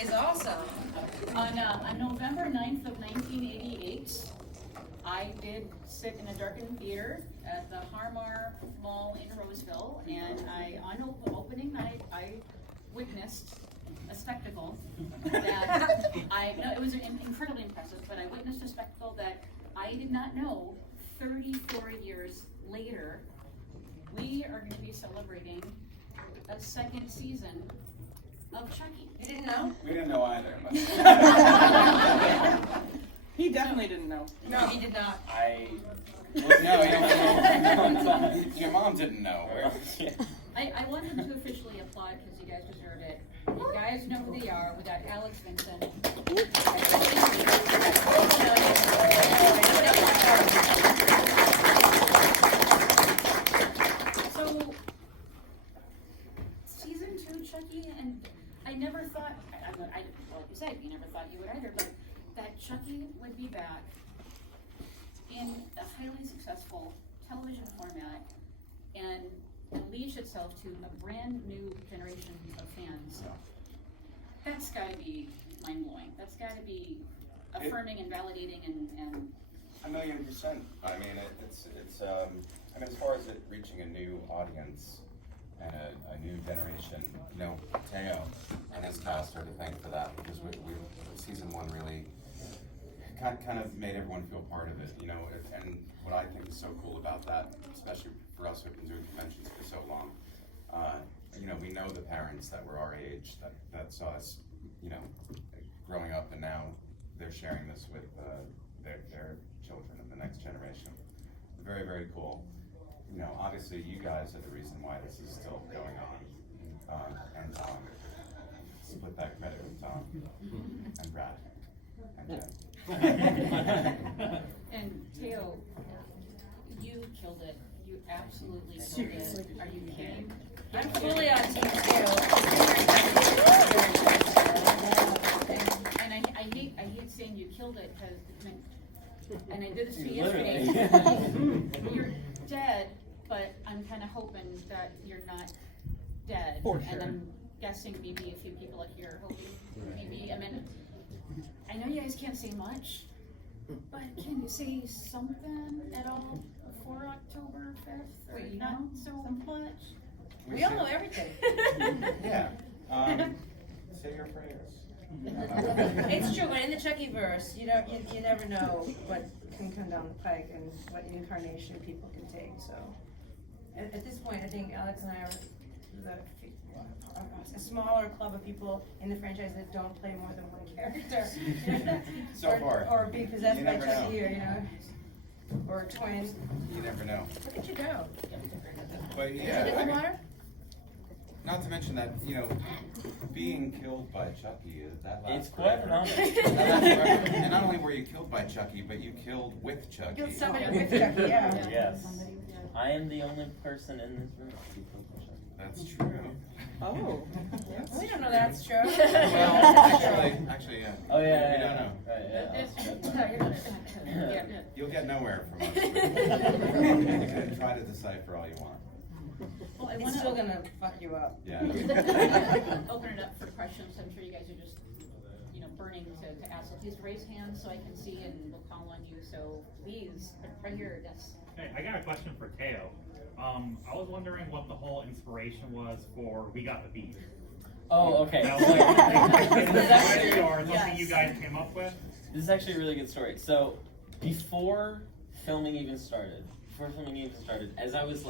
is awesome. On November 9th of 1988, I did sit in a darkened theater at the Harmar Mall in Roseville, and on opening night, I witnessed a spectacle that it was incredibly impressive, but I witnessed a spectacle that I did not know 34 years later. We are going to be celebrating a second season of Chucky. You didn't know? We didn't know either. He definitely didn't know. No, he did not. Your mom didn't know. I wanted to officially applaud because you guys deserve it. You guys know who they are. We got Alex, Vincent. So, season 2 Chucky, and I never thought, like you said, you never thought you would either, but that Chucky would be back in a highly successful television format and unleash itself to a brand new generation of fans. That's got to be mind-blowing. That's got to be affirming and validating and 1,000,000%. I mean, I mean, as far as it reaching a new audience and a new generation, Teo and his cast are to thank for that, because we season 1 really kind of made everyone feel part of it, and what I think is so cool about that, especially for us who've been doing conventions for so long, we know the parents that were our age that saw us, growing up, and now they're sharing this with their children and the next generation. Very, very cool. Obviously you guys are the reason why this is still going on, and Tom. Split that credit with Tom and Brad and Jen. And Teo, you killed it. You absolutely killed it. Are you kidding? I'm fully on team Teo. And I hate saying you killed it because, and I did this to you yesterday. You're dead, but I'm kind of hoping that you're not dead. For sure. And I'm guessing maybe a few people out here are hoping maybe. I mean, I know you guys can't say much, but can you say something at all before October 5th? Or not so much? We all know everything. Yeah. Say your prayers. It's true, but in the Chucky verse, you never know what can come down the pike and what incarnation people can take. So, at this point, I think Alex and I are a smaller club of people in the franchise that don't play more than one character. or be possessed by Chucky, or a twin. You never know. Look at you go. But Is it water? Not to mention that, being killed by Chucky, that lasts It's quite forever. phenomenal. That lasts forever. And not only were you killed by Chucky, but you killed with Chucky. Killed somebody with Chucky, yeah. Yes. I am the only person in this room who killed by Chucky. That's true. Oh. We don't know that's true. Well, actually, yeah. Oh yeah. We don't know. Right, yeah. You'll get nowhere from us. You can try to decipher all you want. Well, I It's want still to gonna fuck you up. Yeah. open it up for questions. I'm sure you guys are just, burning to ask. So please raise hands so I can see and we'll call on you. So please, right here, yes. Hey, I got a question for Teo. I was wondering what the whole inspiration was for We Got the Beat. Oh, okay. That was like, is actually- it or something you guys came up with? This is actually a really good story. So, before filming even started, as I was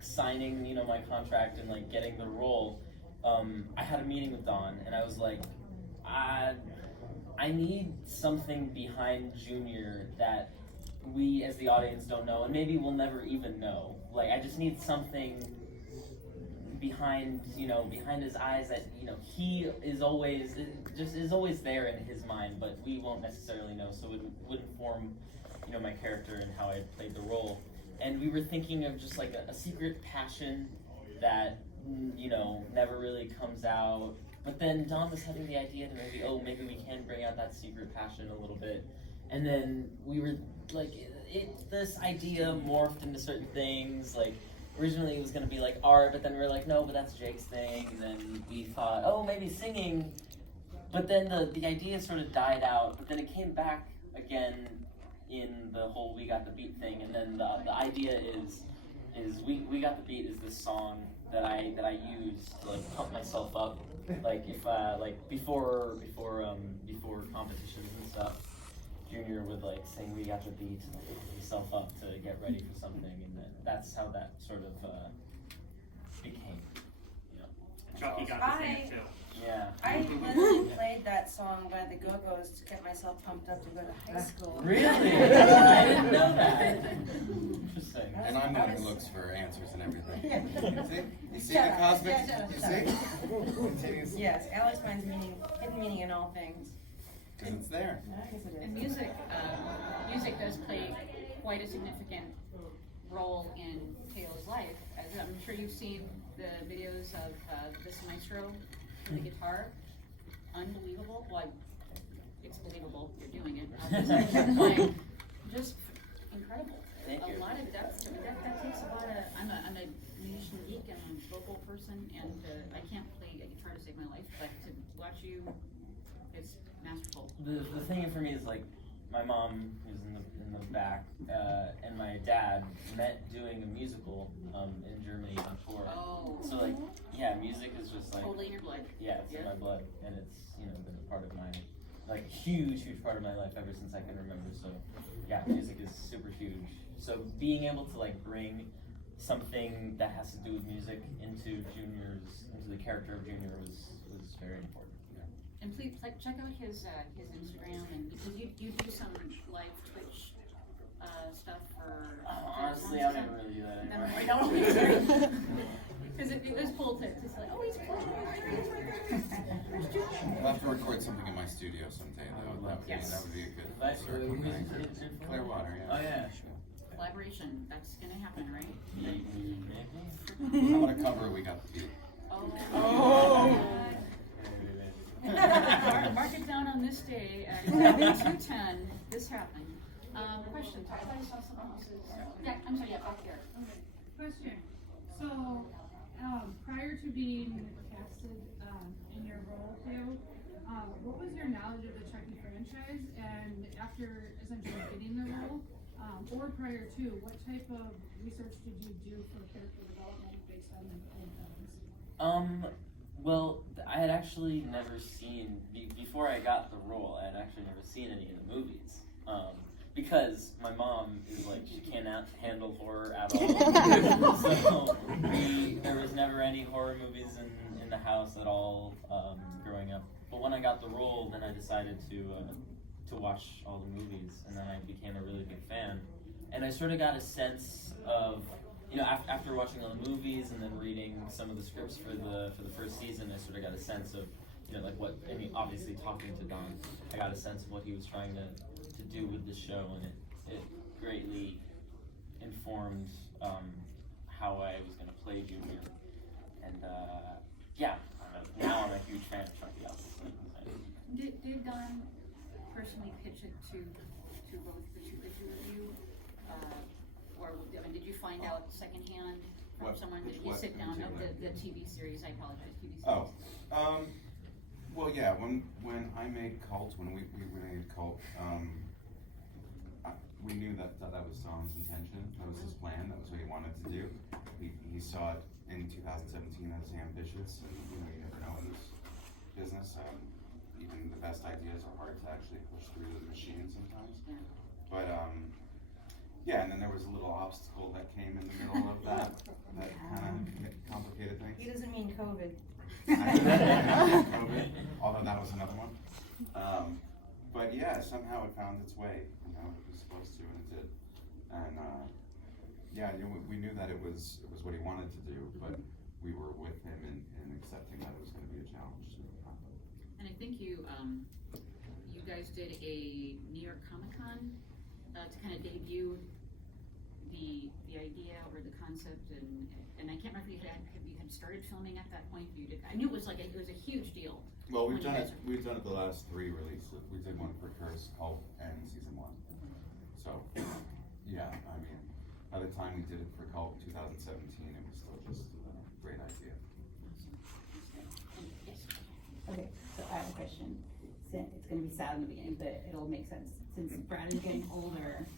signing, my contract and like getting the role, I had a meeting with Don, and I was like, I need something behind Junior that we as the audience don't know, and maybe we'll never even know. Like, I just need something behind his eyes that, he is always there in his mind, but we won't necessarily know, so it would inform, my character and how I played the role. And we were thinking of just like a secret passion that, never really comes out. But then Don was having the idea to maybe we can bring out that secret passion a little bit. And then we were like, this idea morphed into certain things. Like, originally it was gonna be like art, but then we were like, no, but that's Jake's thing. And then we thought, oh, maybe singing. But then the idea sort of died out. But then it came back again in the whole We Got the Beat thing. And then the idea is we Got the Beat is this song that I use to like pump myself up, like if like before competitions and stuff. Junior would like sing We Got the Beat to like, pump himself up to get ready for something, and then that's how that sort of became. Chucky got to sing it too. Yeah. I literally played that song by the Go-Go's to get myself pumped up to go to high school. Really? I didn't know that. Interesting. And I'm the one who looks for answers and everything. You see the cosmic? You see? Yes, Alex finds hidden meaning in all things. Because it's there. Yeah, I guess it is. And music does play quite a significant role in Teo's life. As I'm sure you've seen the videos of this maestro, the guitar, unbelievable. Well, it's believable you're doing it. Like, just incredible. Thank you. A lot of depth to it. That takes a lot of. I'm a musician geek and I'm a vocal person, and I can't play a guitar to save my life. But to watch you, it's masterful. The thing for me is like my mom, who's in the back, and my dad met doing a musical in Germany on tour. Oh. So like, yeah, music is just like Totally in your blood. yeah, it's in my blood, and it's been a part of my like huge part of my life ever since I can remember. So yeah, music is super huge. So being able to like bring something that has to do with music into the character of Junior was very important. And please check out his Instagram, and because you do some live Twitch stuff for. Honestly, I don't even really do that anymore. I don't. Because it was cool to say, oh, he's playing. I'll have to record something in my studio someday, though. Yes. That would be a good But circle thing. Clearwater, yeah. Oh yeah. Collaboration, that's gonna happen, right? Maybe. I'm gonna cover We Got the Beat. Oh. Mark it down on this day at 2:10. This happened. Questions? I thought I saw someone else's. Yeah, I'm sorry. Yeah, back here. Okay, question. So, prior to being casted in your role, Teo, what was your knowledge of the Chucky franchise? And after essentially getting the role, or prior to, what type of research did you do for character development based on the films? Well, I had actually never seen, before I got the role, I had actually never seen any of the movies. Because my mom is like, she cannot handle horror at all. So there was never any horror movies in the house at all growing up. But when I got the role, then I decided to watch all the movies, and then I became a really big fan. And I sort of got a sense of, after watching all the movies and then reading some of the scripts for the first season, I sort of got a sense of, obviously talking to Don, I got a sense of what he was trying to do with the show, and it greatly informed how I was going to play Junior. And now I'm a huge fan of Chucky. Did Don personally pitch it to both the two of you? Or did you find out secondhand from someone? Did you sit down of the TV series? I apologize, TV series. Oh, well, yeah. When I made Cult, when we made Cult, we knew that was Don's intention. That was his plan. That was what he wanted to do. He saw it in 2017 as ambitious, and you never know in this business. Even the best ideas are hard to actually push through the machine sometimes. Yeah. But yeah, and then there was a little obstacle that came in the middle of that kind of complicated things. He doesn't mean COVID. COVID, although that was another one. But yeah, somehow it found its way. It was supposed to, and it did. And we knew that it was what he wanted to do, but we were with him in accepting that it was going to be a challenge. And I think you guys did a New York Comic-Con to kind of debut the idea or the concept, and I can't remember if you had started filming at that point. You did. I knew it was a huge deal. Well, we've done it the last 3 releases. We did one for Curse, Cult, and Season 1. So, yeah, I mean, by the time we did it for Cult 2017, it was still just a great idea. Okay, so I have a question. It's gonna be sad in the beginning, but it'll make sense. Since Brad is getting older,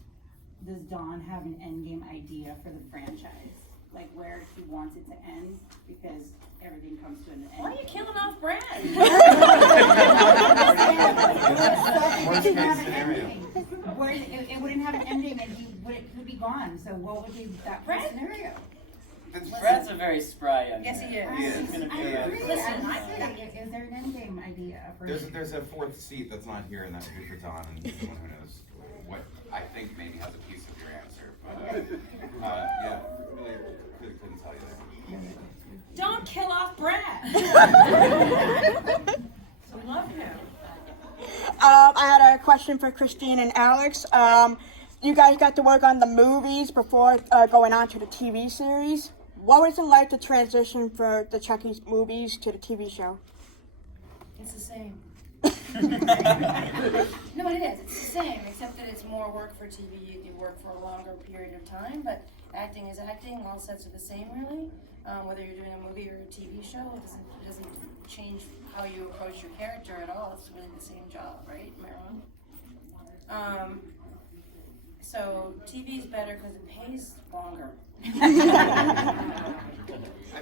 does Don have an end game idea for the franchise? Like where he wants it to end? Because everything comes to an end. Why are you killing off Brad? Worst case scenario. Where it wouldn't have an ending and he could be gone. So what would be that Brad? scenario? Brad's a very spry young Yes, man. he is. He is. He's gonna I be agree. Listen, Is there an end game idea for There's a fourth seat that's not here, and that would be for Don, and someone who knows what I think maybe has a piece of your answer. But yeah, really couldn't tell you there. Don't kill off Brad. I love him. I had a question for Christine and Alex. You guys got to work on the movies before going on to the TV series. What was it like to transition from the Chucky movies to the TV show? It's the same. No, it is. It's the same, except that it's more work for TV. You work for a longer period of time, but acting is acting. All sets are the same, really. Whether you're doing a movie or a TV show, it doesn't change how you approach your character at all. It's really the same job, right? Am I wrong? So TV's better because it pays longer. I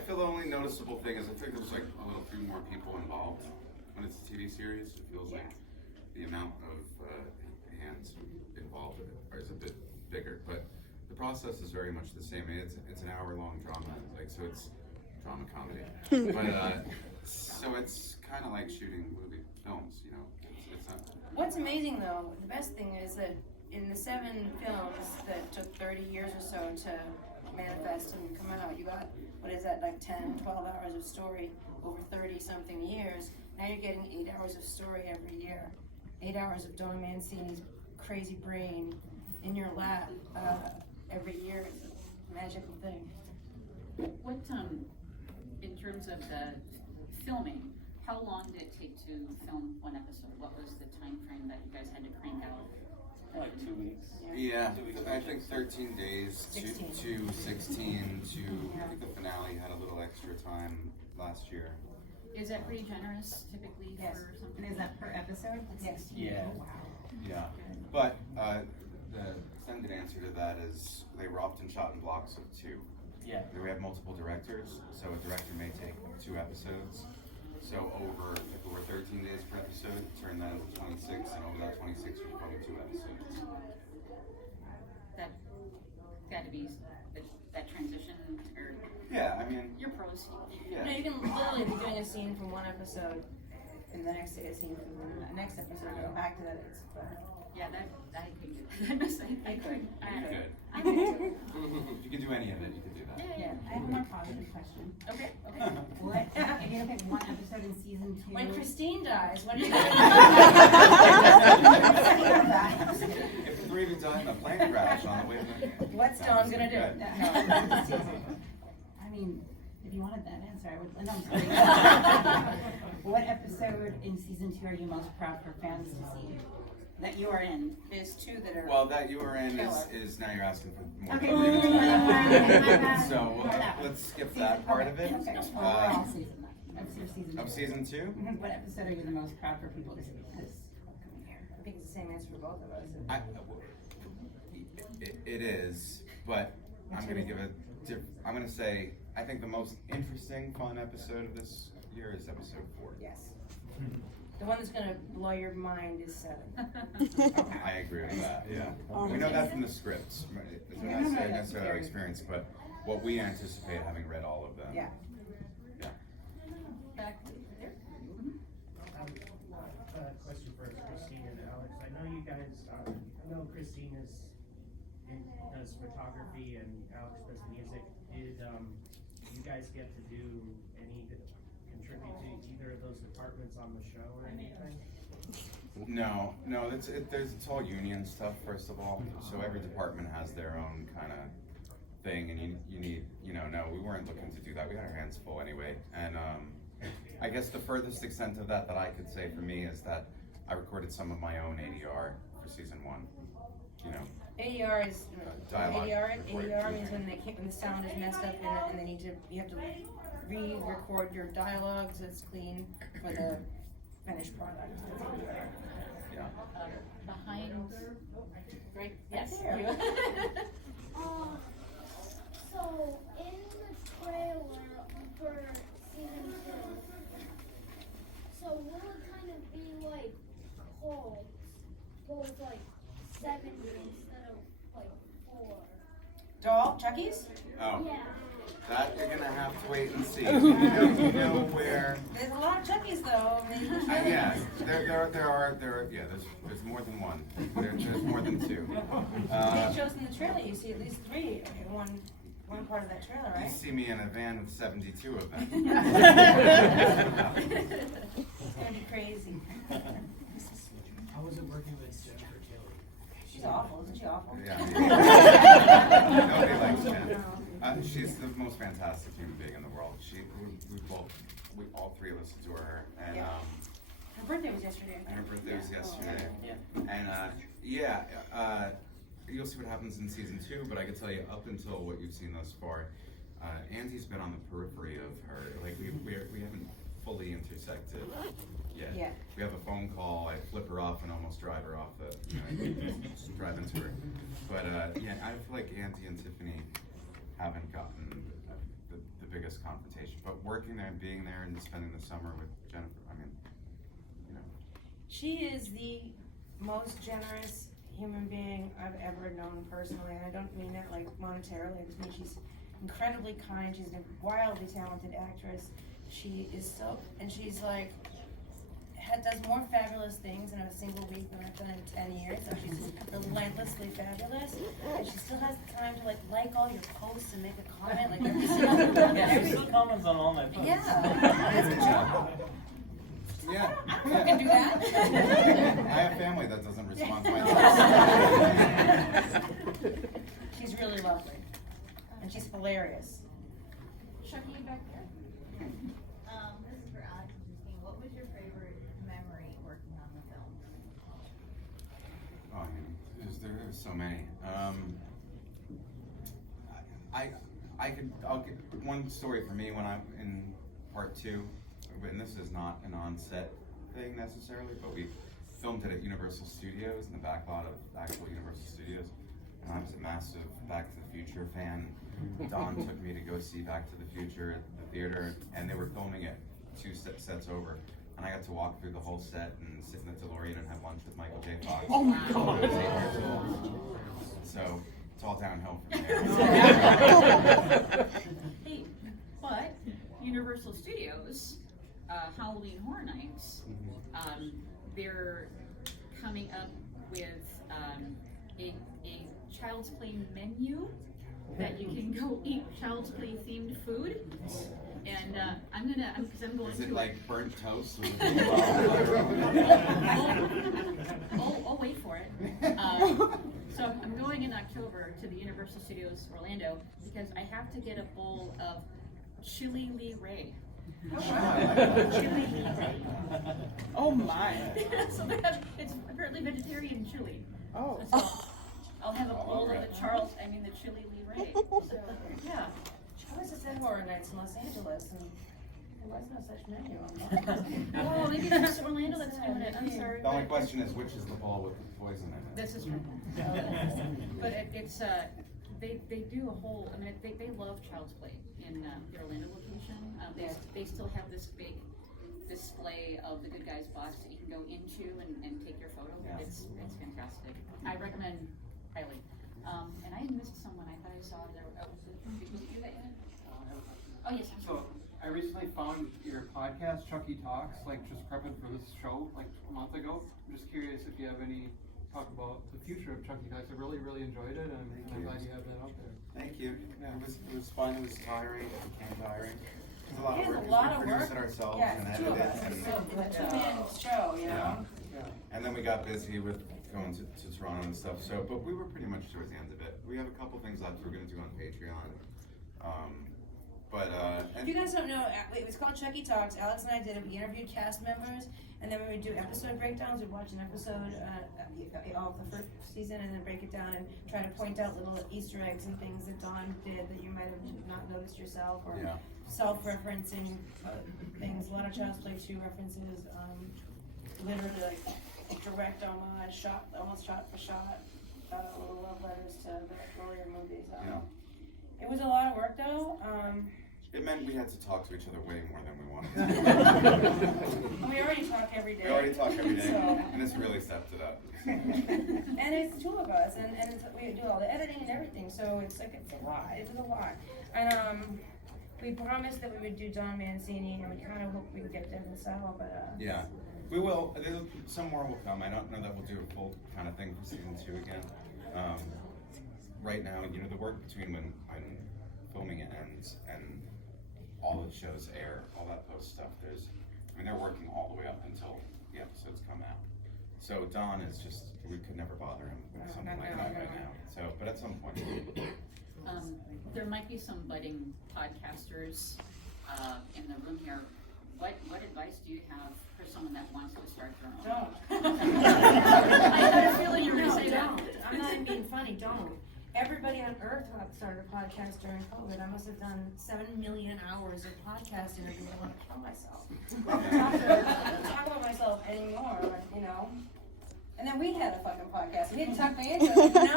feel the only noticeable thing is I think there's like a little few more people involved when it's a TV series. It feels like the amount of hands involved is a bit bigger, but the process is very much the same. It's an hour-long drama, like so it's drama comedy, but so it's kind of like shooting movie films, you know. It's not. What's amazing though, the best thing is that in the 7 films that took 30 years or so to manifest and come out, you got, what is that, like 10, 12 hours of story over 30 something years. Now you're getting 8 hours of story every year. 8 hours of Don Mancini's crazy brain in your lap every year. It's a magical thing. What, in terms of the filming, how long did it take to film one episode? What was the time frame that you guys had to crank out? like 2 weeks. Yeah, 2 weeks. I think 13 days to 16 to I think the finale had a little extra time last year. Is that pretty generous typically Yes. for something? And is that per episode? Yes. Yeah. Oh, wow. Yeah, but the extended answer to that is they were often shot in blocks of 2. Yeah. We have multiple directors, so a director may take 2 episodes. So if it were 13 days per episode, turn that into 26, and over that 26, you're filming 2 episodes. That got to be that transition, or Yeah, I mean, your pros. You know, you can literally be doing a scene from one episode and the next day a scene from the next episode, go back to that. It's fun. Yeah, that I could do. I could. Good. I could do. If you can do any of it, you can do that. Yeah, I have a more positive question. Okay. What, if you look at one episode in season 2. When Christine dies, what are you If the 3 of you die in a plane crash on the way to the... What's Dawn gonna do? Good. I mean, if you wanted that answer, I would. No, I'm sorry. What episode in season 2 are you most proud for fans to see that you are in? There's 2 that are. Well, that you were in Killer. is now you're asking for more. Okay. So let's skip that part of it. Okay. Overall season. Of your season 2. Of season 2? What episode are you the most proud for people to see this upcoming year? I think it's the same answer for both of us. It is, but I'm gonna give I'm gonna say I think the most interesting, fun episode of this year is episode 4. Yes. The one that's gonna blow your mind is 7. I agree with that. Yeah, we know that from the scripts. It's not necessarily our experience, but what we anticipate having read all of them. Yeah. Yeah. Back to there. Question for Christine and Alex. I know you guys, I know Christine does photography and Alex does music. Did you guys get to contribute to either of those departments on the show or anything? No, it's all union stuff, first of all. So every department has their own kind of thing, and you need, no, we weren't looking to do that. We had our hands full anyway. And I guess the furthest extent of that I could say for me is that I recorded some of my own ADR for season 1. You know, ADR is, Dialogue recording. ADR means when the sound is messed up and you have to re-record your dialogue so it's clean for the finished product. yeah. Behind, right, yes. There. you. So in the trailer for season 2, so will it kind of be like Hulk, but with like 70 instead of like 4? Doll, Chucky's? Oh, Yeah. that you're gonna have to wait and see. You know where. There's a lot of Chucky's though. Maybe Yeah, there's more than one. There's more than 2. It shows in the trailer, you see at least 3 in one part of that trailer, You right? see me in a van with 72 of them. It's gonna be crazy. How was it working with Jennifer Taylor? She's awful, isn't she awful? Yeah. Nobody likes Jen. She's the most fantastic human being in the world. We all 3 of us adore her. And Yeah. Her birthday was yesterday. her birthday was yesterday. Yeah. And you'll see what happens in season 2. But I can tell you, up until what you've seen thus far, Andy's been on the periphery of her. Like we haven't fully intersected yet. Yeah. We have a phone call. I flip her off and almost drive her off just drive into her. But yeah, I feel like Andy and Tiffany haven't gotten the biggest confrontation. But working there and being there and spending the summer with Jennifer, I mean, you know. She is the most generous human being I've ever known personally, and I don't mean that like monetarily. I just mean she's incredibly kind. She's a wildly talented actress. She is so, and she's like, does more fabulous things in a single week than I've done in 10 years. So she's relentlessly fabulous, and she still has the time to like all your posts and make a comment like every single Yeah, she still comments on all my posts. Yeah, that's a job. Yeah. I don't know if I can do that. I have family that doesn't respond to my texts. She's really lovely, and she's hilarious. Chucky back there. This is for Alex and Christine. What was your favorite memory working on the film? Oh, I mean, there's so many. I'll get one story for me when I'm in part 2, and this is not an on-set thing necessarily, but we filmed it at Universal Studios in the back lot of actual Universal Studios, and I was a massive Back to the Future fan. Don took me to go see Back to the Future at the theater, and they were filming it 2 sets over. And I got to walk through the whole set and sit in the DeLorean and have lunch with Michael J. Fox. Oh my I God. was 8 years old. So it's all downhill from there. Hey, but Universal Studios, Halloween Horror Nights, they're coming up with a Child's Play menu that you can go eat Child's Play themed food. And because I'm going Is to it like burnt toast? I'll wait for it. So I'm going in October to the Universal Studios Orlando because I have to get a bowl of chili Lee Ray. Chili Lee Ray. Oh my. So it's apparently vegetarian chili. Oh. So I'll have a bowl of the chili Lee Ray. So, yeah. I was just at Horror Nights in Los Angeles, and there was no such menu. Oh, maybe it's just Orlando that's doing it. I'm sorry. The only question is, which is the ball with the poison in it? This is true. But it's they do a whole. I mean, they love Child's Play in the Orlando location. They still have this big display of the Good Guys box that you can go into and take your photo. Yeah. It's fantastic. I recommend highly. And I missed someone. I thought I saw there. Was it you that you? Oh yes. I'm sorry. So I recently found your podcast, Chucky Talks, like just prepping for this show like a month ago. I'm just curious if you have any talk about the future of Chucky Talks. I really, really enjoyed it, and I'm glad you have that out there. Thank you. Yeah, it was fun. It was tiring. It became tiring. It's a lot It of is work. a lot We of produced work. it ourselves Yeah, and it's 2 of edited us. it. It's a 2-man show, you know? Yeah. And then we got busy with going to Toronto and stuff. So, but we were pretty much towards the end of it. We have a couple things left we're going to do on Patreon. But, If you guys don't know, it was called Chucky Talks. Alex and I did it. We interviewed cast members, and then we would do episode breakdowns. We'd watch an episode of the first season and then break it down and try to point out little Easter eggs and things that Dawn did that you might have not noticed yourself, or self-referencing things. A lot of Child's Play 2 references, literally like direct homage, almost shot for shot, little love letters to the earlier movies. It was a lot of work though. it meant we had to talk to each other way more than we wanted to. And we already talk every day. We already talk every day, So. and it's really stepped it up. And it's two of us, and it's, we do all the editing and everything, so it's like, it's a lot, it was a lot. And, we promised that we would do Don Mancini, and we kind of hope we can get Devin Sawa, but, Yeah, we will. Some more will come. I don't know that we'll do a full kind of thing for season 2 again. Right now, the work between when filming it ends and all the shows air, all that post stuff, they're working all the way up until the episodes come out. So Don is just, we could never bother him with something like that right now. So, but at some point. There might be some budding podcasters in the room here. What advice do you have for someone that wants to start their own? don't. I had a feeling you were going to say that. Don't. I'm not even being funny, don't. Everybody on earth started a podcast during COVID. I must have done 7 million hours of podcasting. I didn't want to kill myself. I don't talk about myself anymore, And then we had a fucking podcast. We didn't talk me into it. No.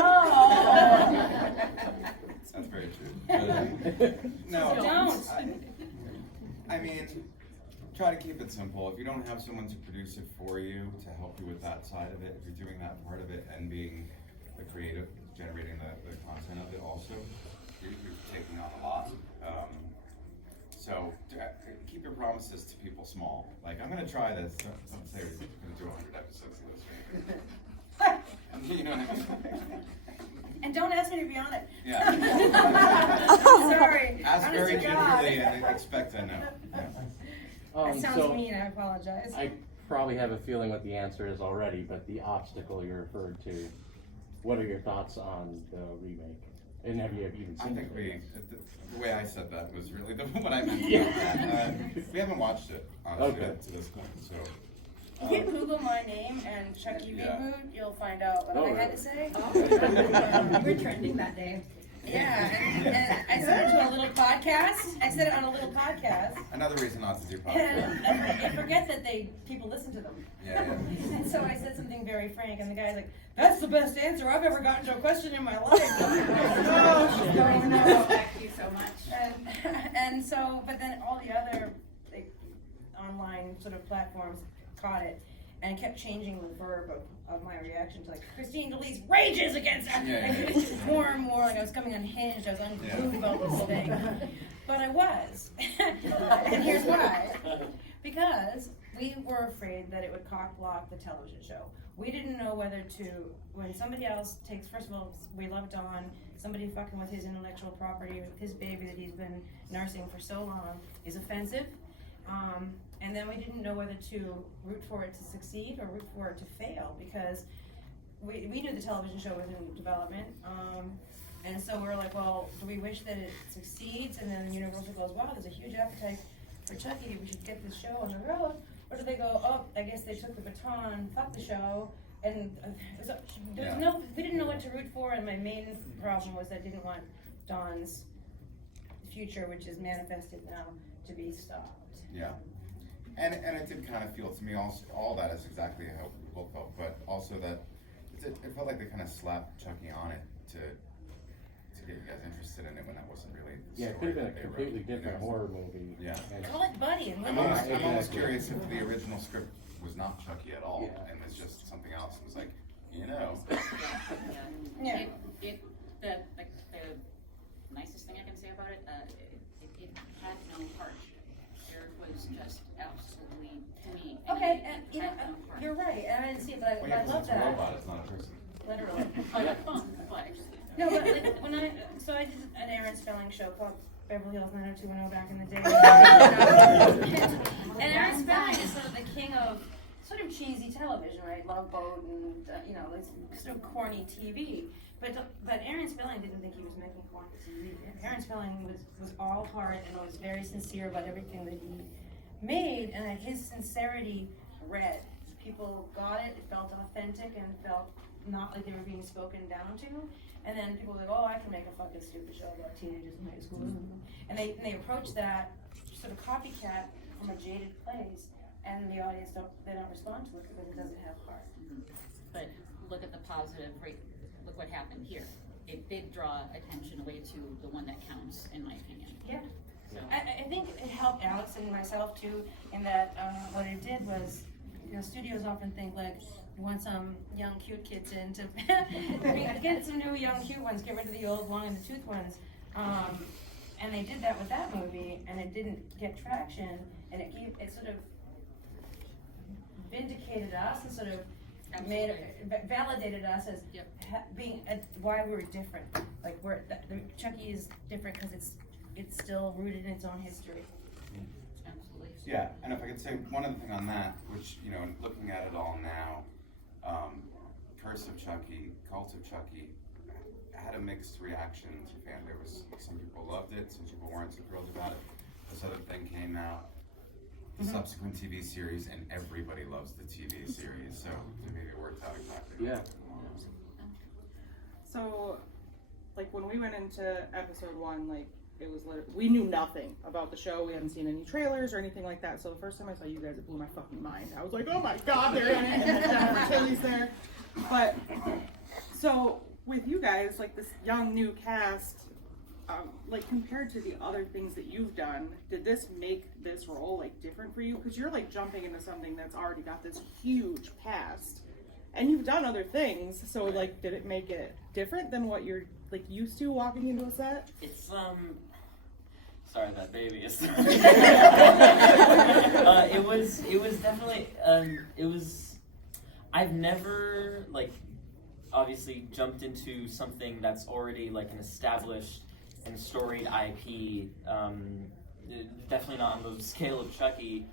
That's very true. No, Don't. I mean, try to keep it simple. If you don't have someone to produce it for you, to help you with that side of it, if you're doing that part of it and being the creative, generating the content of it also, you're taking on a lot. So keep your promises to people small. Like, I'm gonna try this. Don't say we're gonna do 100 episodes of this. You know what I mean? And don't ask me to be on it. Yeah. Sorry. Ask very Honest to God. gingerly and expect a no. That sounds so mean, I apologize. I probably have a feeling what the answer is already, but the obstacle you referred to, what are your thoughts on the remake? And have you even seen it? The way I said that was really what I meant. We haven't watched it, honestly, up to this point, so. If you Google my name and Chucky reboot, you'll find out what I had to say. We're trending that day. Yeah, and I said it to a little podcast. I said it on a little podcast. Another reason not to do podcasts. And I forget that people listen to them. Yeah. And so I said something very frank, and the guy's like, "That's the best answer I've ever gotten to a question in my life." Thank you so much. And so, but then all the other online sort of platforms caught it and kept changing the verb of my reaction to Christine Elise rages against her. It was just more and more I was coming unhinged. I was unglued about this thing. But I was. And here's why. Because we were afraid that it would cock block the television show. We didn't know whether when somebody else takes, first of all, we love Don, somebody fucking with his intellectual property, with his baby that he's been nursing for so long is offensive. And then we didn't know whether to root for it to succeed or root for it to fail, because we knew the television show was in development. And so we were like, well, do we wish that it succeeds? And then Universal goes, wow, there's a huge appetite for Chucky, we should get this show on the road. Or do they go, oh, I guess they took the baton, fuck the show. And so we didn't know what to root for, and my main problem was I didn't want Don's future, which is manifested now, to be stopped. Yeah. And it did kind of feel to me, all that is exactly how people felt, but also that it felt like they kind of slapped Chucky on it to get you guys interested in it when that wasn't really the Yeah, it could have been a completely different horror movie. Yeah. Call it Buddy. And I'm almost curious if the original script was not Chucky at all, and was just something else. It was like, Yeah. The nicest thing I can say about it, it had no heart. There was just absolutely, to me. Okay, and you're right, and I didn't see it, but I love It's a that. robot, it's not a person. Literally. No, but I did an Aaron Spelling show called Beverly Hills 90210 back in the day. And Aaron Spelling is sort of the king of sort of cheesy television, right? Love Boat and you know, it's sort of corny TV. But Aaron Spelling didn't think he was making corny TV. Aaron Spelling was all heart and was very sincere about everything that he made, and his sincerity read. People got it. It felt authentic and felt not like they were being spoken down to. And then people were like, oh, I can make a fucking stupid show about teenagers in high school. And they approach that sort of copycat from a jaded place, and the audience don't respond to it because it doesn't have heart. But look at the positive, right? Look what happened here. It did draw attention away to the one that counts, in my opinion. Yeah. So. I think it helped Alex and myself too, in that what it did was, you know, studios often think like, we want some young cute kids in to get some new young cute ones, get rid of the old long in the tooth ones. And they did that with that movie, and it didn't get traction, and it sort of vindicated us and sort of validated us as being why we're different. Like Chucky is different because it's still rooted in its own history. Absolutely. Yeah, and if I could say one other thing on that, which, you know, looking at it all now, Curse of Chucky, Cult of Chucky, had a mixed reaction to fans. There was some people loved it, some people weren't so thrilled about it. This other thing came out, the subsequent TV series, and everybody loves the TV series, so maybe it worked out exactly. Yeah. So, like when we went into episode 1, like it was we knew nothing about the show. We hadn't seen any trailers or anything like that. So the first time I saw you guys, it blew my fucking mind. I was like, oh my god, they're in it. And Jennifer Tilly's there. But so with you guys, like this young new cast, like compared to the other things that you've done, did this make this role like different for you? Because you're like jumping into something that's already got this huge past, and you've done other things. So like, did it make it different than what you're like used to walking into a set? It's sorry, that baby is. It was definitely I've never like obviously jumped into something that's already like an established and storied IP. Definitely not on the scale of Chucky,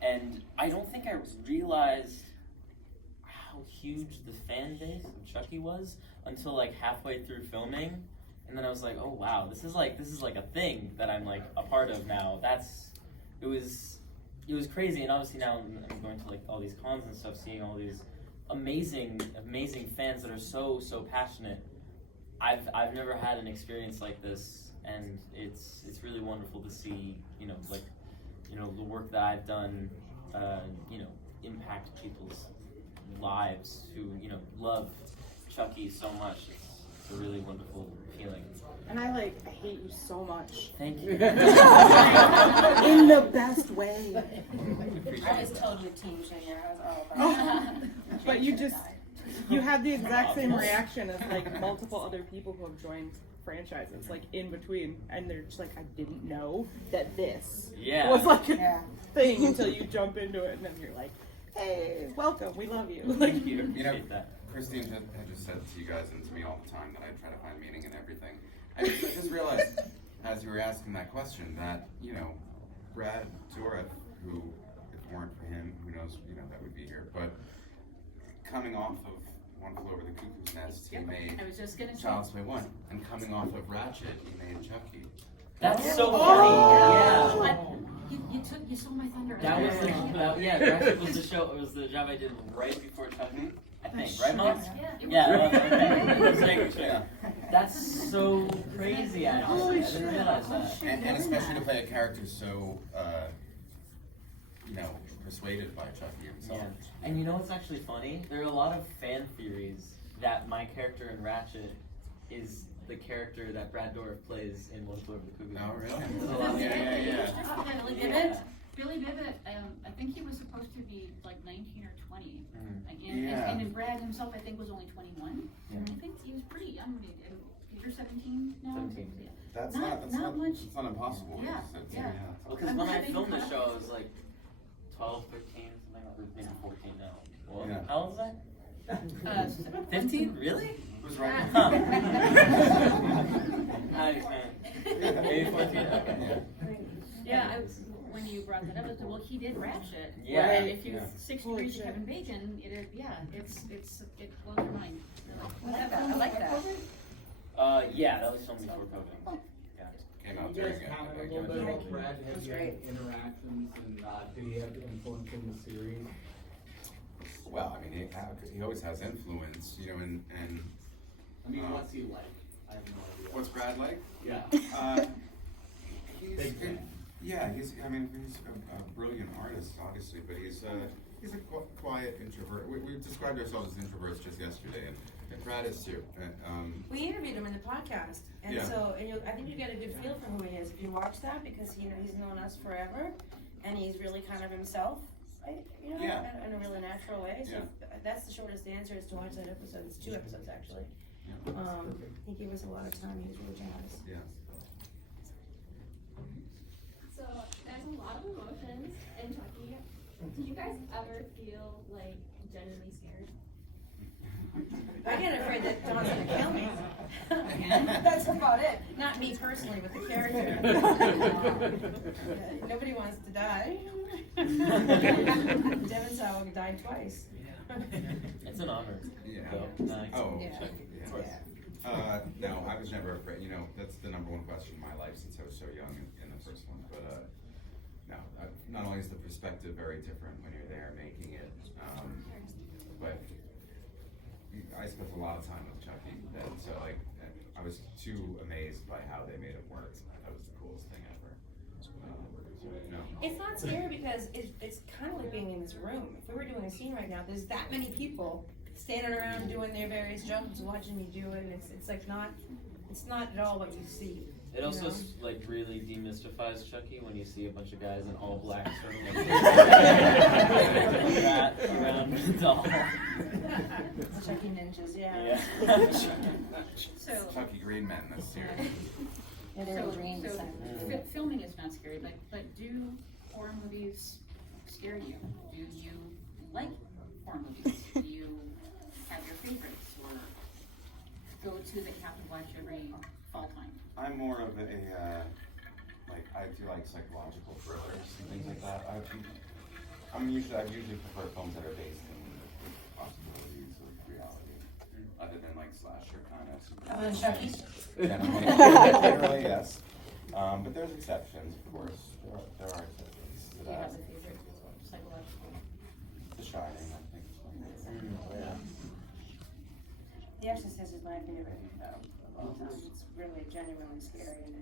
and I don't think I realized how huge the fan base of Chucky was until like halfway through filming. And then I was like, oh wow, this is like a thing that I'm like a part of now. It was crazy, and obviously now I'm going to like all these cons and stuff, seeing all these amazing fans that are so passionate. I've never had an experience like this, and it's really wonderful to see, the work that I've done, impact people's lives who, love Chucky so much. It's a really wonderful feeling. And I hate you so much. Thank you. In the best way. I was totally team Shania. I was all about it. But you had the exact same reaction as like multiple other people who have joined franchises, like in between, and they're just like, I didn't know that this was like a thing until you jump into it, and then you're like, hey, welcome, we love you. Thank you. Appreciate that. Christine had just said to you guys and to me all the time that I try to find meaning in everything. I just realized, as you were asking that question, that, Brad Dourif, who, if it weren't for him, who knows, that would be here, but coming off of One Flew Over the Cuckoo's Nest, he made I was just gonna say. Child's Play 1, and coming off of Ratchet, he made Chucky. That's so funny, yeah. You stole my thunder. That was Ratchet was the show. It was the job I did right before Chucky. I think, right, Mom? Yeah. Okay. That's so crazy. I didn't realize that. And especially to play a character so, persuaded by Chucky himself. Yeah. And what's actually funny? There are a lot of fan theories that my character in Ratchet is the character that Brad Dourif plays in One Flew Over the Cuckoo's Nest. Oh, really? Yeah. Billy Bibbit, I think he was supposed to be like 19 or 20. Yeah. And then Brad himself, I think, was only 21. Yeah. I think he was pretty young. You're 17 now? 17. Yeah. That's not much. It's not impossible. Yeah. Yeah. Well, because when I filmed the show, I was like 12, 13, something like that. Maybe 14 now. Well, Yeah. how old was I? 15? Really? Who's right? Huh. Maybe 14. Okay. Yeah, When you brought that up, I said, well, he did Ratchet. Yeah. And if you Yeah. 6 Holy degrees to shit. Kevin Bacon, it blows your mind. I like that, I like that. Yeah, that was filmed before COVID. Came out You during guys it. comment a Like, little bit it was- about Brad, It have was you had great. interactions and, did he have influence in the series? Well, I mean, he always has influence, you know, and I mean, what's he like? I have no idea. what's Brad like? Yeah. He's Big fan. yeah, he's a brilliant artist, obviously, but he's a quiet introvert. We described ourselves as introverts just yesterday, and Brad is too. We interviewed him in the podcast, and Yeah. so I think you get a good feel for who he is if you watch that, because he's known us forever, and he's really kind of himself, right? Yeah. In a really natural way. So Yeah. that's the shortest answer is to watch that episode. It's 2 episodes actually. Yeah. He gave us a lot of time. He was really generous. Yeah. So there's a lot of emotions in Chucky. Do you guys ever feel like genuinely scared? I get afraid that Dawn's gonna kill me. That's about it. Not me personally, but the character. Nobody wants to die. Devin Sawa died twice. It's an honor. Yeah. So, Oh, Yeah. of course. No, I was never afraid. You know, that's the number one question in my life since I was so young in the first one. But no, not only is the perspective very different when you're there making it, but I spent a lot of time with Chucky, and so I was too amazed by how they made it work. That was the coolest thing ever. No. It's not scary because it's kind of like being in this room. If we were doing a scene right now, there's that many people standing around doing their various jumps, watching me do it, and it's like it's not at all what you see. It also you know? like really demystifies Chucky when you see a bunch of guys in all black sort of rat around the doll. Chucky ninjas, yeah. So, Chucky Green Men this year. Yeah, they're green. filming is not scary, but do horror movies scare you? Do you like horror movies? Do you have your favorites or go to that you have to watch every fall time? I'm more of a I do like psychological thrillers and things like that. I usually prefer films that are based in possibilities of reality, other than like slasher kind of. Other than Chucky? Generally, yes. But there's exceptions, of course. There are exceptions to Do you have that. a favorite psychological? The Shining, I think. Yeah. The Exorcist is my favorite of all time. It's really genuinely scary,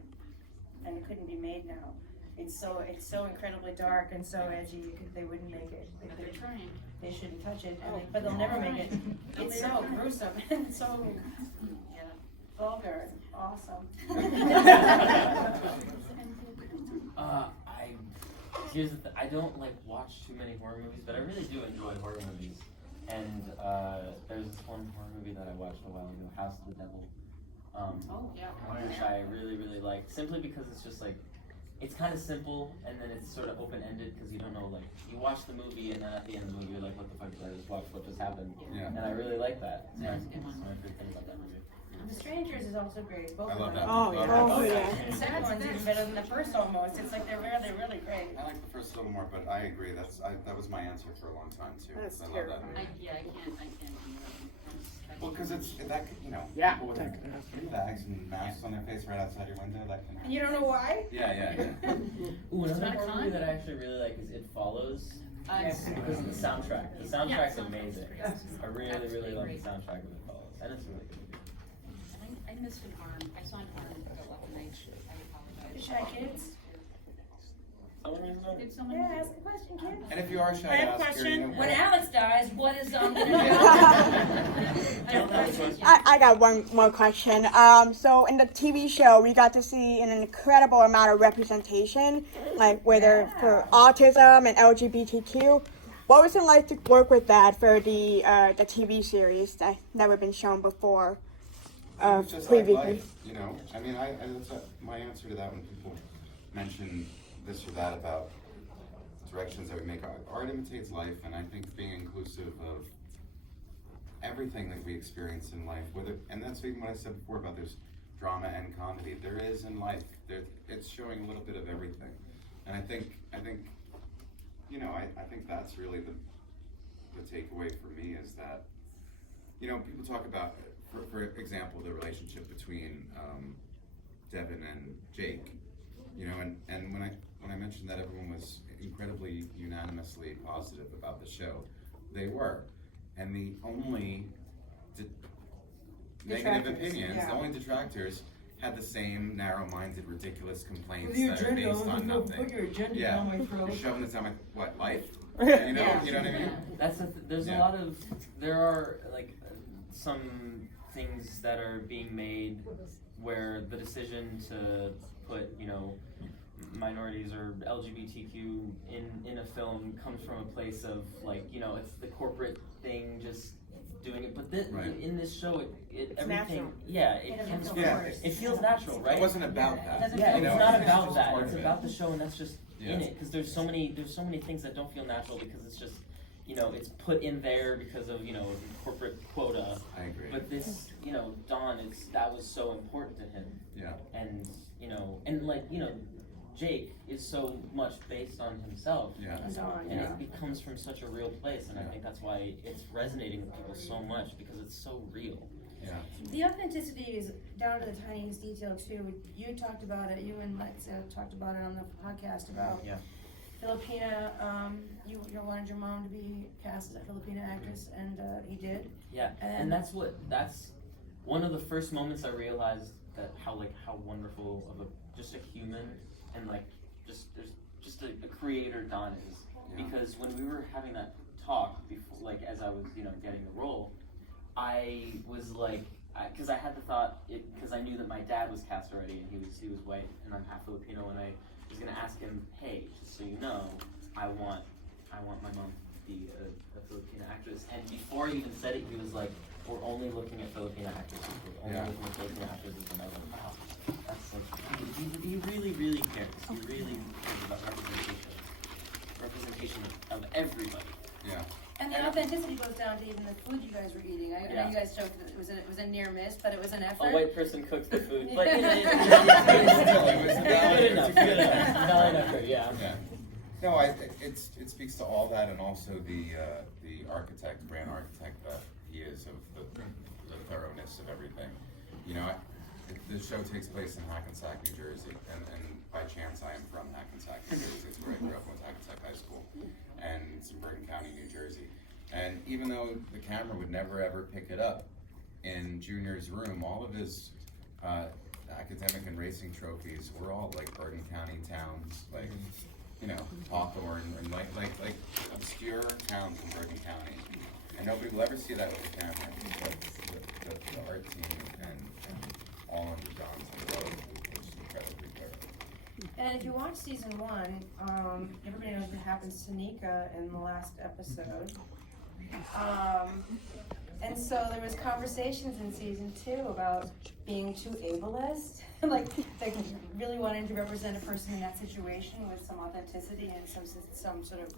and it couldn't be made now. It's so incredibly dark and so edgy. They wouldn't make it. They're trying. They shouldn't touch it, but they'll never make it. It's so gruesome and so vulgar. and Awesome. I don't like watch too many horror movies, but I really do enjoy horror movies. And there's this one horror movie that I watched a while ago, House of the Devil. Which I really, really liked, simply because it's just like, it's kind of simple, and then it's sort of open-ended, because you don't know, like, you watch the movie, and then at the end of the movie, you're like, what the fuck did I just watch, what just happened? Yeah. And I really like that. So that's my favorite thing about that movie. The Strangers is also great. Both I of love them. that. Oh, Love yeah. that. The second one's even better than the first almost. It's like they're really great. I like the first a little more, but I agree. That was my answer for a long time too. That's I love that terrible. movie. I can't. Well, because it's that could, you know, Yeah. people with bags and masks on their face right outside your window. That can happen. And you don't know why? Yeah. Ooh, It's another not a horror movie con? that I actually really like is It Follows. Yes. Because of the soundtrack. The soundtrack's amazing. I really love the Great. soundtrack of It Follows. And it's really good. I missed an arm. I saw an arm go up and I apologize. Shy kids. Did someone? Yeah, ask a question, kid. And if you are shy, I have a to ask her, question. you know, When Alex dies, what is gonna do? I got one more question. So in the TV show, we got to see an incredible amount of representation, like whether for autism and LGBTQ. What was it like to work with that for the TV series that never been shown before? It's just like life, you know. I mean, that's my answer to that when people mention this or that about directions that we make. Art imitates life, and I think being inclusive of everything that we experience in life, and that's even what I said before about there's drama and comedy. There is in life. It's showing a little bit of everything. And I think, you know, I think that's really the takeaway for me is that, you know, people talk about, for example, the relationship between Devin and Jake, you know, and when I mentioned that everyone was incredibly unanimously positive about the show, they were, and the only negative opinions, the only detractors had the same narrow-minded, ridiculous complaints that are based on nothing. Put your agenda Yeah, down my throat. you're shoving it down my, what, life? You know, you know what I mean? That's there's a lot of, there are like some things that are being made where the decision to put, you know, minorities or LGBTQ in a film comes from a place of like, you know, it's the corporate thing just doing it, but in this show, it everything, it feels natural, right? It wasn't about that. Yeah, it's not about that. It's about the show, and that's just in it. Because there's so many things that don't feel natural because it's just, you know, it's put in there because of, you know, corporate quota. I agree. But this, you know, Don, that was so important to him. Yeah. And you know, and like, you know, Jake is so much based on himself. Yeah. And it comes from such a real place, and I think that's why it's resonating with people so much, because it's so real. Yeah. The authenticity is down to the tiniest detail too. You talked about it, you and Lex talked about it on the podcast about Filipina, you wanted your mom to be cast as a Filipina actress, and he did. Yeah, and that's one of the first moments I realized that how wonderful of just a human and like just a creator Don is. Because when we were having that talk before, like as I was, you know, getting the role, I was like, because I had the thought, because I knew that my dad was cast already, and he was white, and I'm half Filipino, and I was gonna ask him, hey, just so you know, I want my mom to be a Filipina actress. And before he even said it, he was like, we're only looking at Filipina actresses. We're only looking at Filipina actresses. And I was like, wow, that's like, he really, really cares. He really cares about representation of everybody. Yeah. And the authenticity goes down to even the food you guys were eating. I know you guys joked that it was a near miss, but it was an effort. A white person cooks the food, but it was good enough. Valid effort, yeah. No, it speaks to all that, and also the brand architect that he is, of the thoroughness of everything. You know, the show takes place in Hackensack, New Jersey, and by chance I am from Hackensack, New Jersey. It's where I grew up, went to Hackensack High School, and it's in Bergen County, New Jersey. And even though the camera would never ever pick it up, in Junior's room, all of his academic and racing trophies were all like Bergen County towns, like, you know, Hawthorne, and like obscure towns in Bergen County. And nobody will ever see that with the camera, but the art team and all under John's control was incredibly good. And if you watch season 1, everybody knows what happens to Nika in the last episode. And so there was conversations in season 2 about being too ableist, like really wanting to represent a person in that situation with some authenticity and some sort of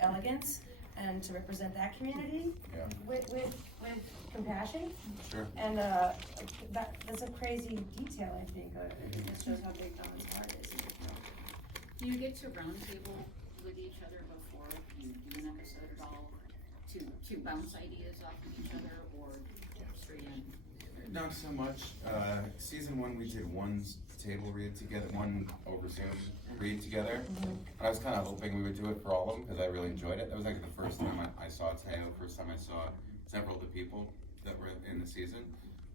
elegance, and to represent that community with compassion. Sure. And that's a crazy detail, I think. It shows how big Don's heart is. Do you get to roundtable with each other before you do an episode at all, to bounce ideas off of each other, or straight in? Not so much. Season 1, we did one table read together, one over Zoom read together. I was kind of hoping we would do it for all of them because I really enjoyed it. That was like the first time I saw Teo, first time I saw several of the people that were in the season.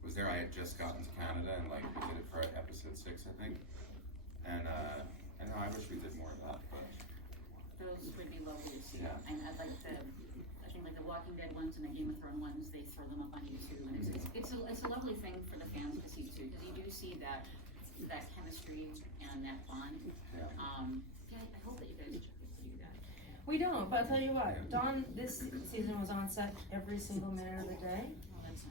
Was there? I had just gotten to Canada, and like we did it for episode 6, I think. And I know I wish we did more of that, but Those would be lovely to see. Yeah. And I'd like I think like the Walking Dead ones and the Game of Thrones ones, they throw them up on YouTube, and it's a lovely thing for the fans to see too, because you do see that chemistry and that bond. Yeah. I hope that you guys do that. We don't, but I'll tell you what, Dawn this season was on set every single minute of the day,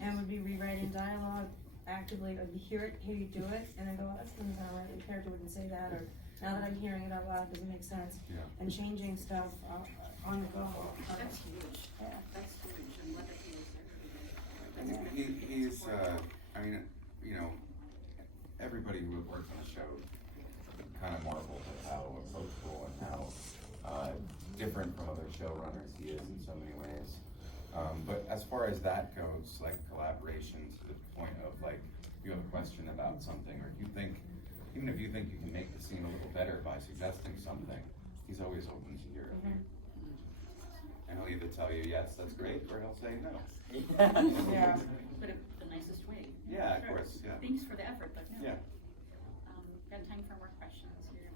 and would be rewriting dialogue actively. I'd hear you do it, and then go, oh, that's not right, the character wouldn't say that, or now that I'm hearing it out loud, it doesn't make sense. Yeah. And changing stuff on the go. That's huge. Yeah. That's huge. And what he's, I mean, you know, everybody who worked on the show kind of marveled at how showrunners. He is in so many ways. But as far as that goes, like collaboration to the point of like, you have a question about something, or you think, even if you think you can make the scene a little better by suggesting something, he's always open to hear it. And he'll either tell you, yes, that's great, or he'll say no. Yeah. But the nicest way. Yeah, of course, yeah. Thanks for the effort, but no. Yeah. Got time for more questions here.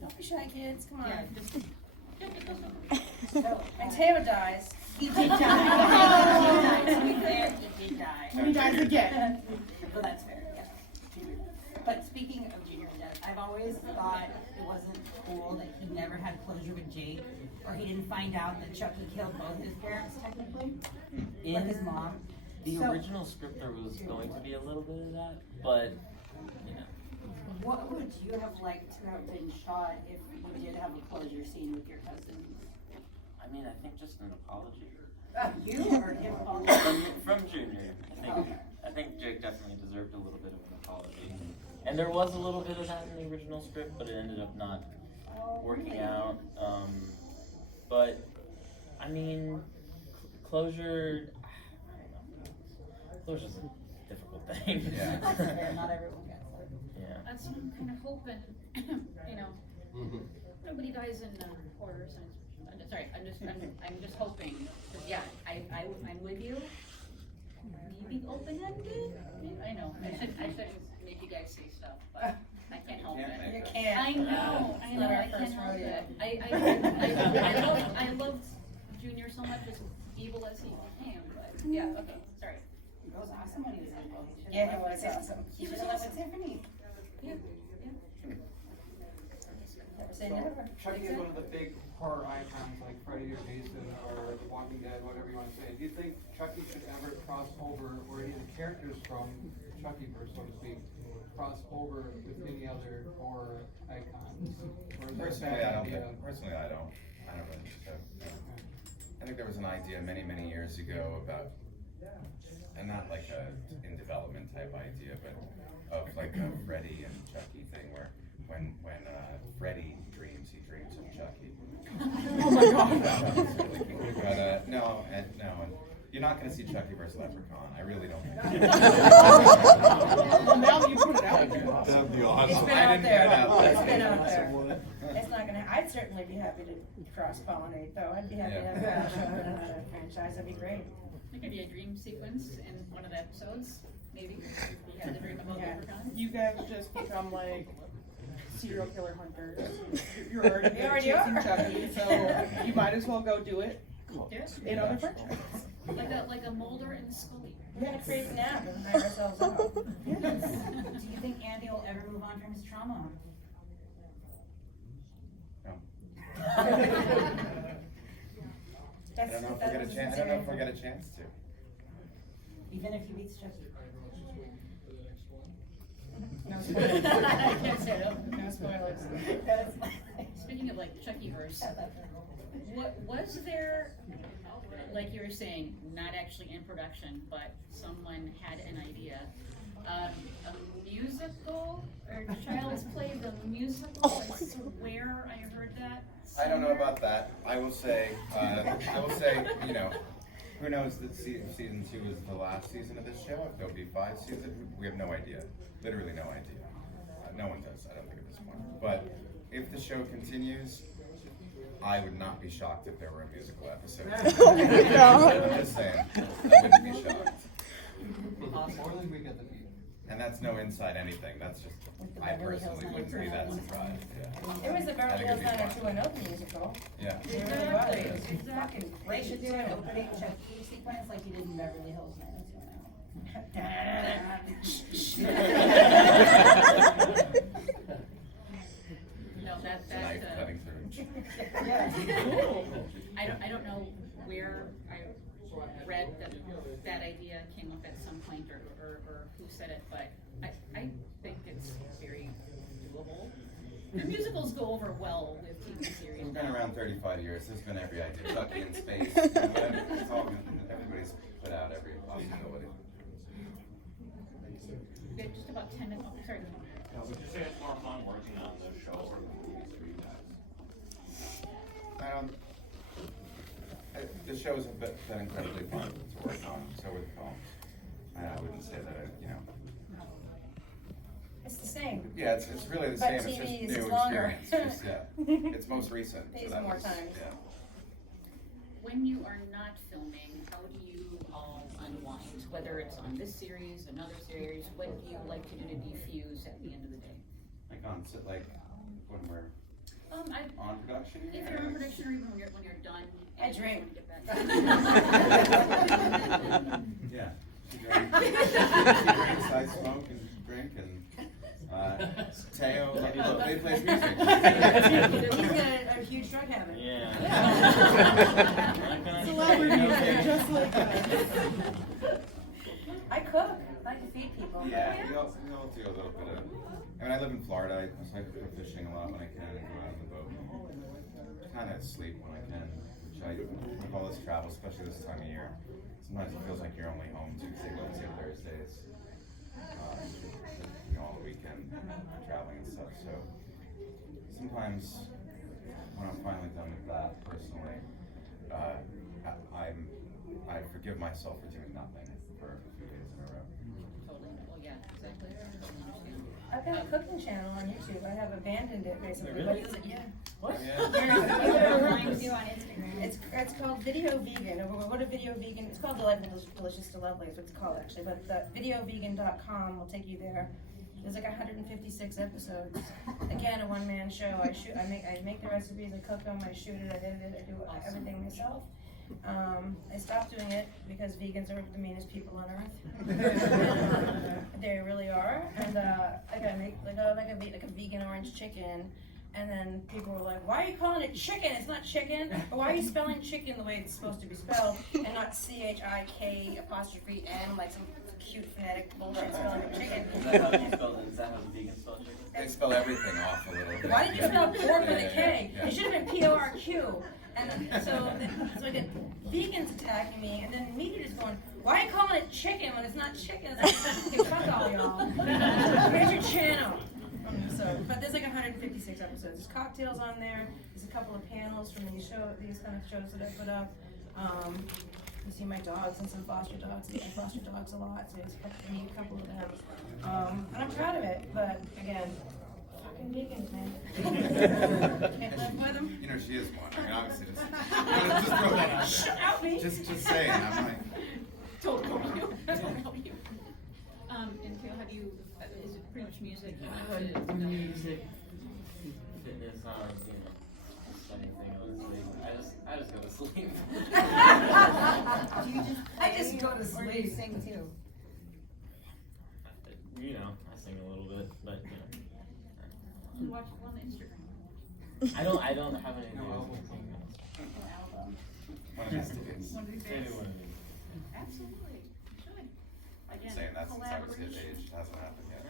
Don't be shy, kids, come on. Yeah, just. And Teo dies. He did die. To be fair, he did die. He dies again. But that's fair, yeah. But speaking of Junior death, I've always thought it wasn't cool that he never had closure with Jake, or he didn't find out that Chucky killed both his parents, technically, like his mom. The So- original script there was going to be a little bit of that, but you know. What would you have liked to have been shot if you did have a closure scene with your cousins? I mean, I think just an apology. You or him apology? From Junior. I think Jake definitely deserved a little bit of an apology. And there was a little bit of that in the original script, but it ended up not working out. But I mean, closure's a difficult thing. Yeah. That's fair, not everyone gets it. Yeah. That's what I'm kind of hoping, you know, nobody dies in horror science. Sorry, I'm just hoping. 'Cause yeah, I'm with you. Maybe open-ended. I know. I shouldn't make you guys say stuff, but I can't help it. You can't. I know. It's not our I first can't help rodeo. it. I love Junior so much, as evil as he became. But yeah, okay, sorry. It was awesome when he was evil. Yeah, it was awesome. He should have left with Tiffany. Yeah. Never say never. Chucky is one of the big horror icons like Freddy or Jason or The Walking Dead, whatever you want to say. Do you think Chucky should ever cross over, or any of the characters from Chuckyverse, so to speak, cross over with any other horror icons? Or is that a bad idea? Personally, I don't really think so. I think there was an idea many years ago about, and not like a in development type idea, but of like a Freddy and Chucky thing where when Freddy dreams, he dreams of Chucky. Oh my God. But no, and you're not going to see Chucky versus Leprechaun. I really don't think. Well, now you put it out there. That'd be It's awesome. been out there. It's been out there. It's not gonna, I'd certainly be happy to cross-pollinate though. I'd be happy to have that show in another franchise. That'd be great. There could be a dream sequence in one of the episodes, maybe. You had to dream about Leprechaun. You guys just become like serial killer hunters. You're already You already chasing are. Chucky, so you might as well go do it in other franchises. Like a Mulder and Scully. We're gonna create an app and hire ourselves out. Do you think Andy will ever move on from his trauma? No. I don't know if we'll get a chance. I don't know if we'll get a chance to. Even if he beats Chucky? No spoilers. I can't say that. No spoilers. Speaking of like Chuckyverse, what was there, like you were saying, not actually in production, but someone had an idea, a musical or Child's Play the musical? I swear I heard that. I don't know about that. I will say, you know, who knows that season 2 is the last season of this show? If there'll be 5 seasons, we have no idea. Literally no idea. No one does, I don't think, at this point. But if the show continues, I would not be shocked if there were a musical episode. Oh my God. I'm just saying, I wouldn't be shocked. More than we get the beat. And that's no inside anything. That's just, I personally wouldn't be that surprised. Yeah. It was the Beverly Hills 90210 musical. Yeah. It really was. It was fucking They great should do too. an opening Chucky sequence like you did in Beverly Hills 90210. No, that, Knife cutting through. I don't know where I read that idea came up at some point or who said it, but I think it's very doable. The musicals go over well with TV series. It's been around 35 years. There's been every idea. Chucky in space. It's all good. Everybody's put out every possibility. They're just about 10 minutes. Oh, sorry. Would you say it's more fun working on the show or the movies for you guys? The shows have been incredibly fun to work on, so with the films. And I wouldn't say that, It's the same. Yeah, it's really the But same, it's TV just is new longer. experience, just, yeah. It's most recent. Pays that more was- time. Yeah. When you are not filming, how do you all unwind? Whether it's on this series, another series, what do you like to do to defuse at the end of the day? Like on, when we're on production? If you're on production or even when you're done. I and you drink. wanna get back. Yeah. She drinks, I smoke and drink, and Teo, they plays music. He's got a huge drug habit. Yeah. Celebrities are just like us. I cook. I like to feed people. Yeah, we all do a little bit of. I mean, I live in Florida. I go fishing a lot when I can, and go out on the boat. Kind of sleep when I can, which with all this travel, especially this time of year, sometimes it feels like you're only home Tuesday, Wednesday, Thursdays. All the weekend traveling and stuff. So sometimes when I'm finally done with that, personally, I forgive myself for doing nothing for a few days in a row. Totally. Well, yeah, exactly. I've got a cooking channel on YouTube. I have abandoned it basically. Really? But yeah. What? It's called Video Vegan. Or what a Video Vegan. It's called Delightful Delicious to Lovely is what it's called actually. But videovegan.com will take you there. There's like 156 episodes. Again, a one-man show. I make the recipes. I cook them. I shoot it. I edit it. I do everything myself. I stopped doing it because vegans are the meanest people on earth. They really are. And like I make like a vegan orange chicken, and then people were like, "Why are you calling it chicken? It's not chicken. Or why are you spelling chicken the way it's supposed to be spelled, and not CHIK''N like some cute phonetic bullshit spelling of chicken?" Is that how vegans spell chicken? They spell everything off a little bit. Why did you spell pork with a K? Yeah. It should have been PORQ. And so I get vegans attacking me, and then media is going, "Why are you calling it chicken when it's not chicken?" It's like, "Okay, fuck all y'all. Here's your channel." But there's like 156 episodes. There's cocktails on there. There's a couple of panels from these kind of shows that I put up. You see my dogs and some foster dogs. I foster dogs a lot, so I meet a couple of them. And I'm proud of it, but again, fucking vegans, man. Can't live with them. You know, she is one. I mean, obviously, just throw that out there. Out me. Just saying. I'm like, Don't help you. Don't help you. And Teo, how do you? Is it pretty much music? Music, fitness, just anything honestly. I just go to sleep. I just go to sleep. Or do you sing too? I sing a little bit, but You watch it on Instagram. I don't have any music. one of these days. One of these days. Maybe one of these. Absolutely. You should. Again, Saying that since I was his collaboration. age, it hasn't happened yet.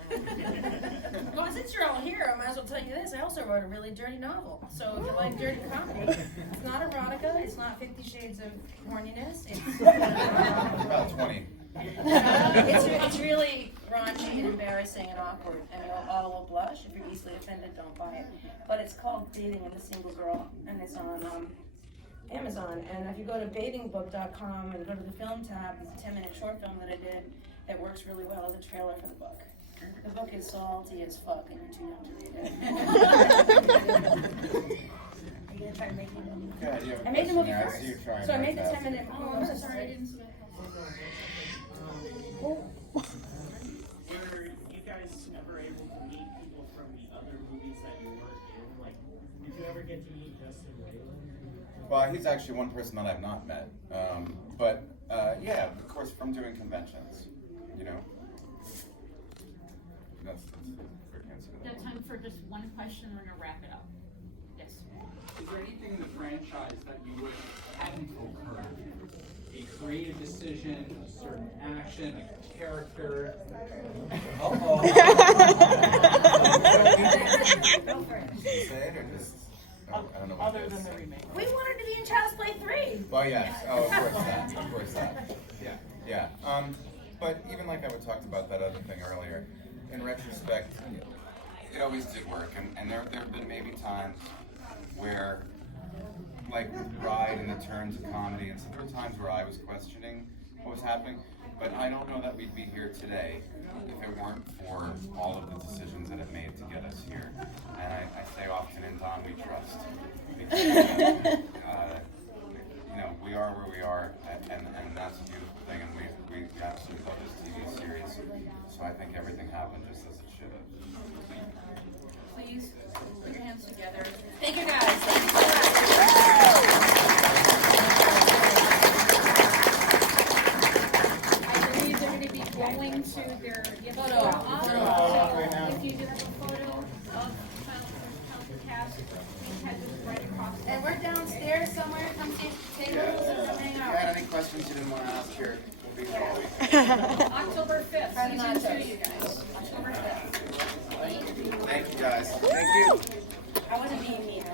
Well, since you're all here, I might as well tell you this. I also wrote a really dirty novel. So if you like dirty comedy, it's not erotica. It's not 50 Shades of Horniness. It's About 20. it's really raunchy and embarrassing and awkward, and you all will blush. If you're easily offended, don't buy it. But it's called Bathing in the Single Girl, and it's on Amazon. And if you go to bathingbook.com and go to the film tab, there's a 10-minute short film that I did that works really well as a trailer for the book. The book is salty as fuck, and you're too young to read it. Are you gonna try making it? Good, you have a I made the movie question there. I first. see you trying So I made the very 10-minute Oh, I'm so sorry. I didn't see that. Were you guys ever able to meet people from the other movies that you worked in? Like, did you ever get to meet Justin Whalen? Well, he's actually one person that I've not met. But yeah, of course, from doing conventions, That's a quick answer to We that have one. time for just one question. We're gonna wrap it up. Yes. Is there anything in the franchise that you wish hadn't occurred? A creative decision, a certain action, a character? Uh-oh. Go for it. Say it or just, I don't know what Other it is. than the remake. We wanted to be in Child's Play 3. Well, yes. Oh, of course that. Yeah. But even like I talked about that other thing earlier, in retrospect, it always did work, and there have been maybe times where like ride and the turns of comedy, and some there were times where I was questioning what was happening, but I don't know that we'd be here today if it weren't for all of the decisions that it made to get us here. And I say often, in Don we trust. Because, we are where we are, and that's a beautiful thing, and we absolutely love this TV series. So I think everything happened just as it should have. Please put your hands together. Thank you guys. Thank you so much. I believe they're gonna be going to their Photo. So if you do have a photo of the cast, please head right across. And we're downstairs somewhere. Come see tables and come hang If you out. had any questions you didn't want to ask here, we'll be here all week. October 5th, season 2, you guys. October 5th. Thank you guys. Thank you. I wasn't being mean.